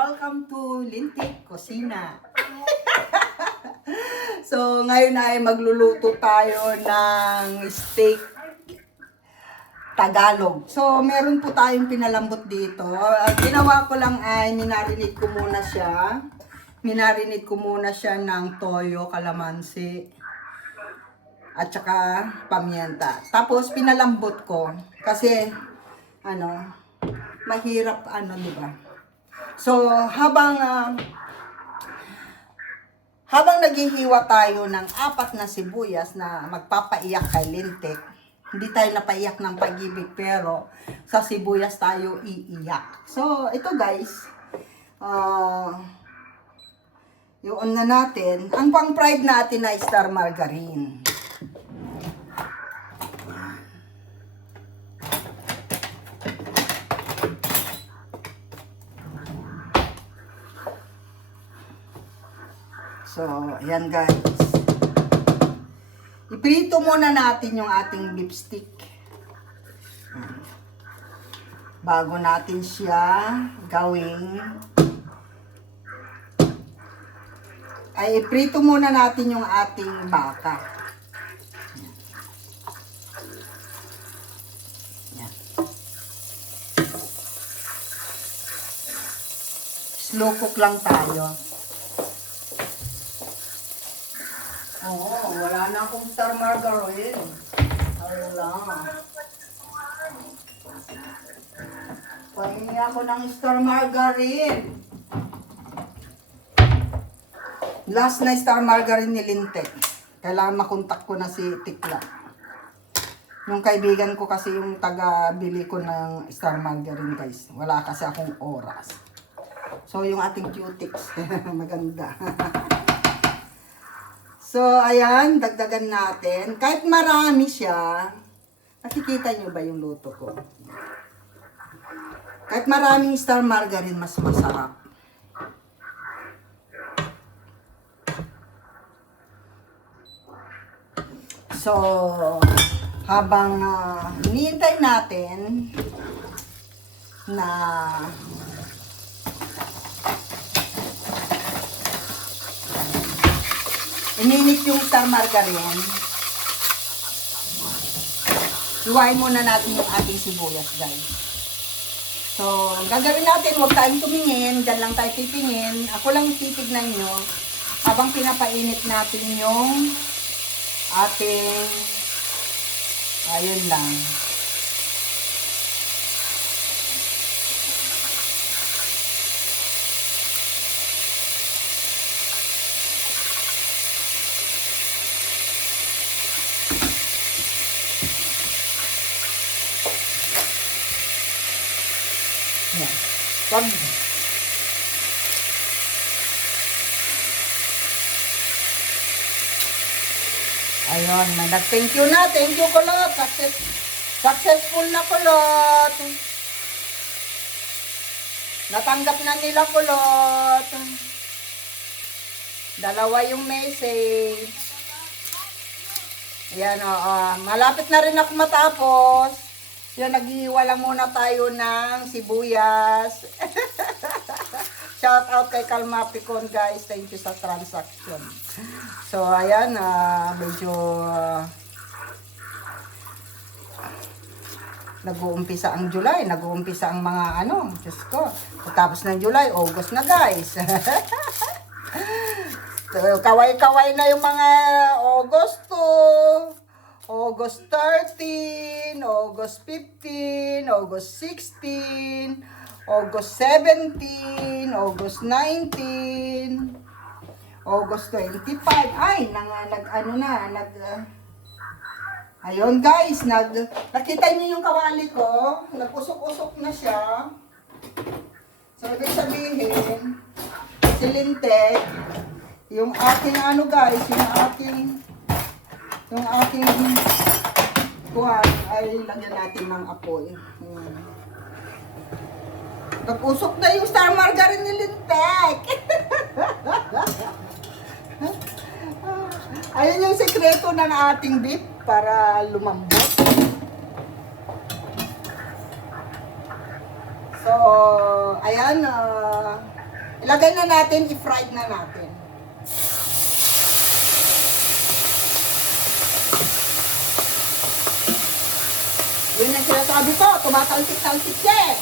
welcome to Lintik Kusina. So, ngayon ay magluluto tayo ng steak Tagalog. So, meron po tayong pinalambot dito. Ginawa ko lang ay minarinate ko muna siya. Minarinate ko muna siya ng toyo, kalamansi, at saka pamienta. Tapos, pinalambot ko. Kasi, mahirap, di ba? So, habang naghihiwa tayo ng 4 na sibuyas na magpapaiyak kay Lintik, hindi tayo napaiyak ng pag-ibig, pero sa sibuyas tayo iiyak. So, ito guys, yun na natin. Ang pang-fried natin na star margarine. So, ayan guys. Iprito muna natin yung ating beef stick. Bago natin siya gawing ay iprito muna natin yung ating baka. Ayan. Slow cook lang tayo. Oo, wala na akong star margarine. Ayun lang. Pahingi ako ng star margarine. Last na star margarine ni Lintik. Kailangan makontak ko na si Tikla. Yung kaibigan ko kasi yung taga-bili ko ng star margarine guys. Wala kasi akong oras. So yung ating cutics, maganda. So, ayan, dagdagan natin. Kahit marami siya, nakikita nyo ba yung luto ko? Kahit maraming star margarine, mas masarap. So, habang hinihintay natin na ininit yung star margarine, iwain muna natin yung ating sibuyas, guys. So, gagawin natin, huwag tayong tumingin, dyan lang tayo titingin. Ako lang titignan nyo habang pinapainit natin yung ating, ayun lang. Yan. Wag. Ayun, nag-thank you na. Thank you, kulot. Successful na, kulot. Natanggap na nila, kulot. 2 yung message. Ayan, malapit na rin ako matapos. Yan, naghihiwa lang muna tayo ng sibuyas. Shout out kay Kalmapicon guys. Thank you sa transaction. So, ayan, medyo nag-uumpisa ang July. Nag-uumpisa ang mga Diyos ko. Tapos ng July, August na guys. So, kaway-kaway na yung mga August 13, August 15, August 16, August 17, August 19, August 25. Ay, ayun guys, nakita niyo yung kawali ko, nag-usok-usok na siya. So, ibig sabihin, si Lintik, yung aking guys, yung aking kuwan ay lagyan natin ng apoy. Nag-usok na yung star margarine ni Lintik. Ayun yung sekreto ng ating beef para lumambot. So, ayan, Ilagay na natin, i-fry na natin. Yun ang sinasabi ko, tumatalsik-talsik siya eh.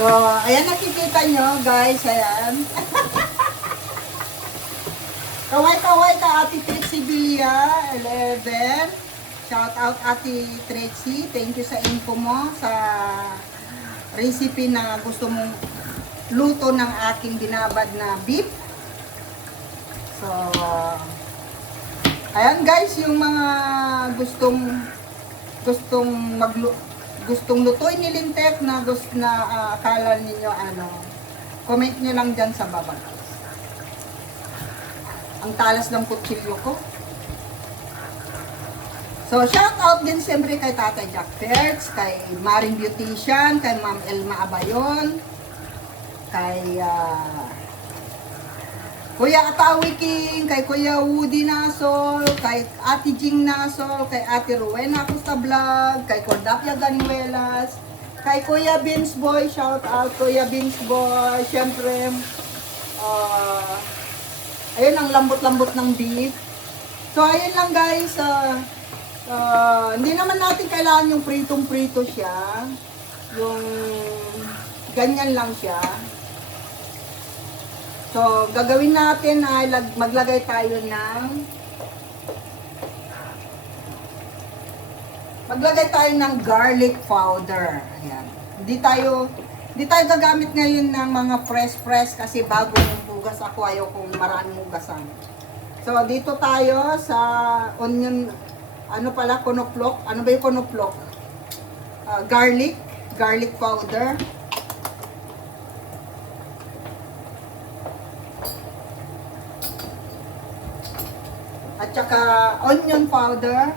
So, ayan nakikita nyo guys, ayan. Kaway-kaway ka Ate Trixie Villa, 11. Shout out Ate Trixie, thank you sa info mo, sa recipe na gusto mong luto ng aking binabad na beef. So, ayan guys, yung mga gustong lutuin ni Lintek na akala ninyo comment nyo lang dyan sa baba. Ang talas ng kutsilyo ko. So, shout out din siyempre kay Tatay Jack Perks, kay Maring Beautician, kay Ma'am Elma Abayon, kay Kuya Atawi King, kay Kuya Woody Nasol, kay Ate Jing Nasol, kay Ate Rowena Acosta Vlog, kay Cordapia Ganiwelas, kay Kuya Vince Boy, shout out Kuya Vince Boy, syempre, ayun ang lambot-lambot ng beef. So ayun lang guys, hindi naman natin kailangan yung pritong-prito siya, yung ganyan lang siya. So, gagawin natin ay maglagay tayo ng garlic powder. Ayan. Hindi tayo gagamit ngayon ng mga fresh kasi bagong hugas ako, ayaw kong maraming hugasan. So, dito tayo sa onion, konoplok. Ano ba yung konoplok? Garlic powder. At saka onion powder.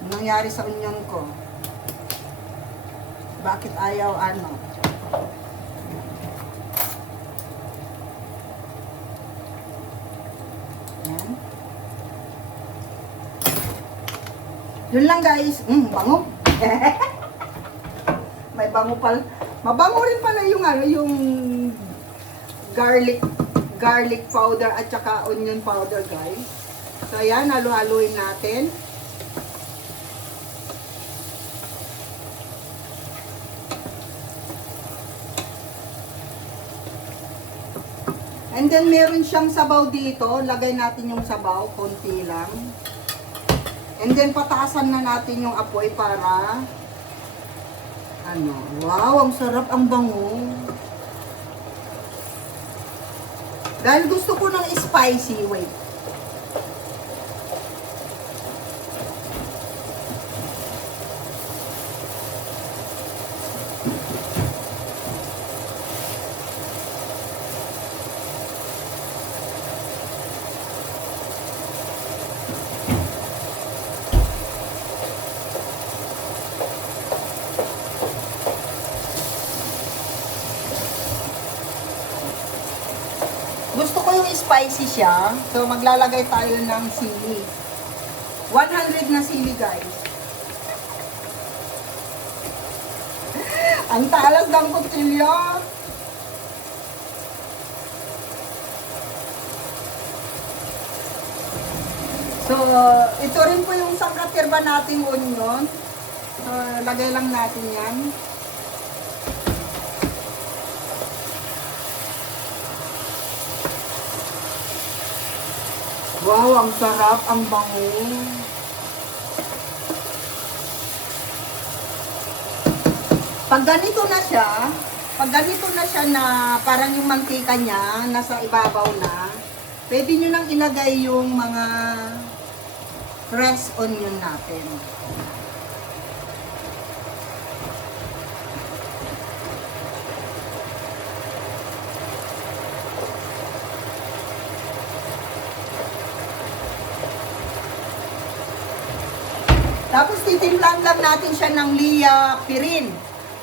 Anong nangyari sa onion ko? Bakit ayaw Yan. Yun lang guys. Bango. May bango pala. Mabango rin pala yung garlic powder at saka onion powder guys. So ayan, halo-haloin natin. And then meron siyang sabaw dito. Lagay natin yung sabaw, konti lang. And then pataasan na natin yung apoy para wow, ang sarap, ang bango. Dahil gusto ko ng spicy, wait. Gusto ko yung spicy siya. So, maglalagay tayo ng sili. 100 na sili, guys. Ang talas ng kutsilyo. So, ito rin po yung sangkatirba nating onion. Lagay lang natin yan. Wow, ang sarap, ang bango. Pag ganito na siya na parang yung mantika niya nasa ibabaw na, pwede nyo nang ilagay yung mga fresh onion natin. Tapos titimplahan lang natin siya ng Lia Pirin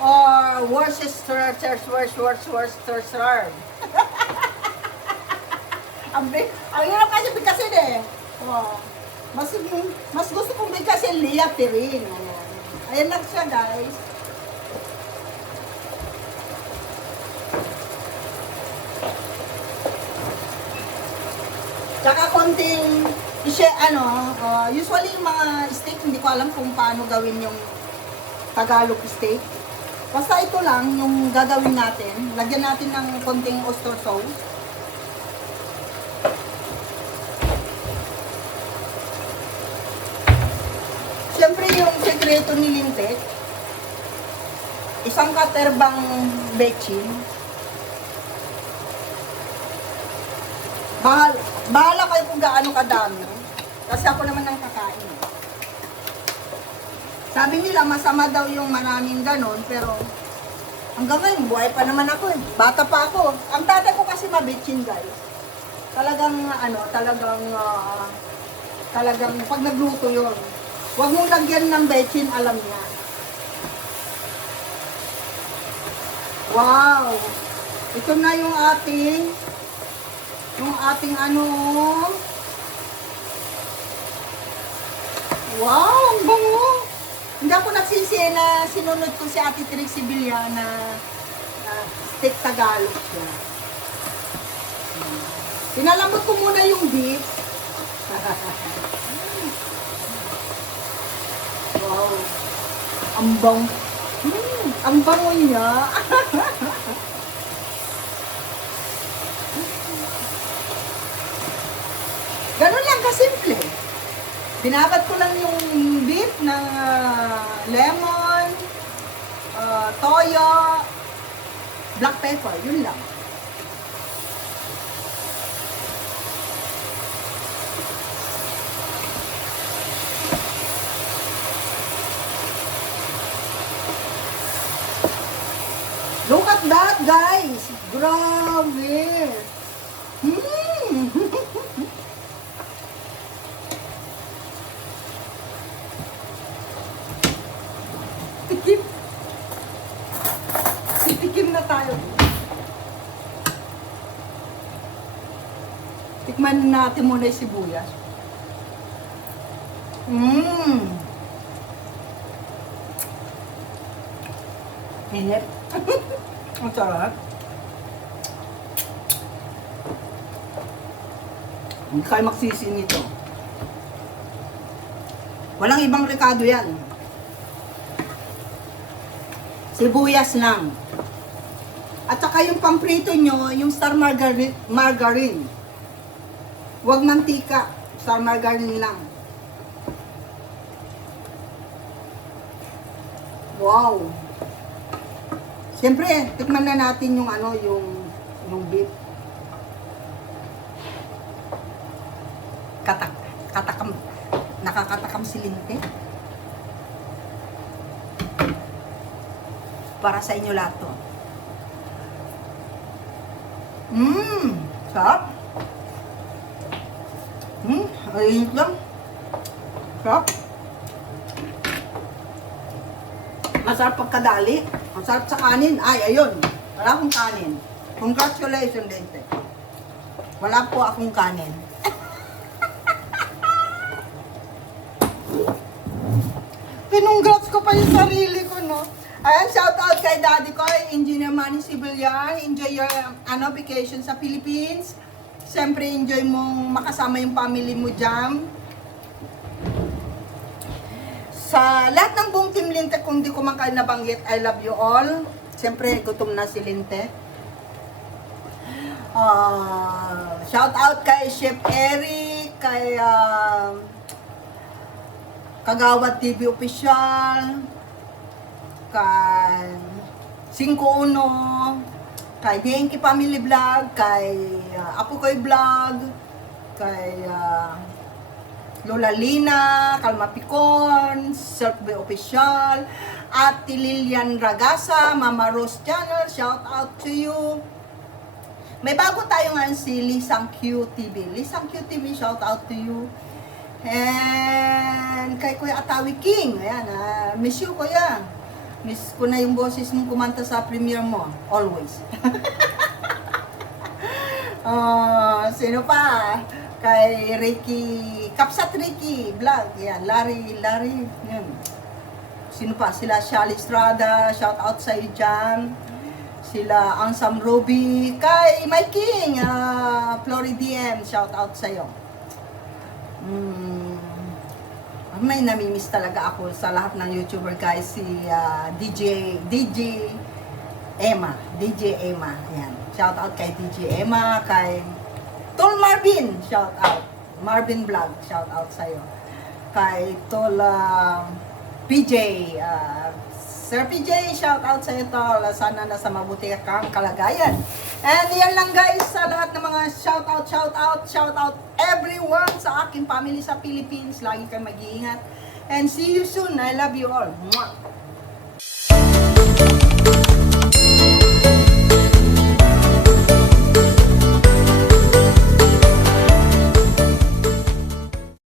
or Worcestershire. Ang hirap kasi bigkasin eh. Oh. Mas gusto kong bigkasin Lia Pirin. Ayan. Ayan lang siya guys. Tsaka konting usually yung mga steak, hindi ko alam kung paano gawin yung Tagalog steak. Basta ito lang yung gagawin natin. Lagyan natin ng konting oyster sauce. Siyempre yung sekreto ni Lintek, isang katerbang bechin. Bahala kayo kung gaano kadami. Kasi ako naman ang kakain. Sabi nila, masama daw yung maraming ganon, pero hanggang ngayon, buhay pa naman ako eh. Bata pa ako. Ang tatay ko kasi mabitchin guys. Talagang, talagang pag nagluto yun, huwag mong lagyan ng betchin, alam niya. Wow! Ito na yung ating wow, ang bango. Hindi ako nagsisi na sinunod ko si Ate Trixie Villa na steak Tagalog siya. Pinalambot ko muna yung beef. Wow. Ang bango niya. Ganun lang kasimple. Binabat ko lang yung beef ng lemon, toyo, black pepper, yun lang. Look at that, guys! Grabe! Tikim na tayo. Tikman natin muna yung sibuyas. Init. Ang sarap. Hindi kayo magsisi nito. Walang ibang rekado yan. Sibuyas lang. At saka yung pamprito nyo, yung star margarine. Huwag mantika. Star margarine lang. Wow. Siyempre, tikman na natin yung yung beef. Nakakatakam si Linte. Para sa inyo lahat to. Sarap. Ayun lang. Sarap. Masarap pagkadali. Ang sarap sa kanin. Ay, ayun. Wala akong kanin. Congratulations, Linte. Wala po akong kanin. Pinungrats ko pa yung sarili ko, no? Ayan, shout out kay daddy ko, Engineer Manny Sibilyan. Enjoy your vacation sa Philippines. Siyempre, enjoy mong makasama yung family mo dyan. Sa lahat ng buong Team Linte, kung di ko man kayo nabanggit, I love you all. Siyempre, gutom na si Linte. Shout out kay Chef Eric, kay Kagawad TV Official, kay 51, kay Bianchi Family Vlog, kay Apo Koy Vlog, kay Lola Lina, Kalma Picon, Selfie Official, Ate Lilian Ragasa, Mama Rose Channel, shout out to you. May bago tayo ngayon si Lisang Q TV. Lisang Q TV, shout out to you. And kay Kuya Atawi King. Ayan, miss you, Kuya. Miss ko na yung boses mong kumanta sa premiere mo. Always. Sino pa? Kay Ricky, Kapsat Ricky Vlog. Yan, Larry, yan. Sino pa? Sila Shally Estrada, shout out sa iyo dyan. Sila Ansam Ruby, kay My King, Floridiem, shout out sa iyo. May namimiss talaga ako sa lahat ng YouTuber guys, si DJ Emma, yan. Shout out kay DJ Emma, kay Tol Marvin, shout out. Marvin Vlog, shout out sa iyo. Kay Tol PJ, Sir PJ, shout out sa iyo, Tol. Sana nasa mabuti kang kalagayan. And yan lang guys, sa lahat ng mga shout out everyone sa aking family sa Philippines. Lagi kayong mag-iingat. And see you soon. I love you all. Mwah!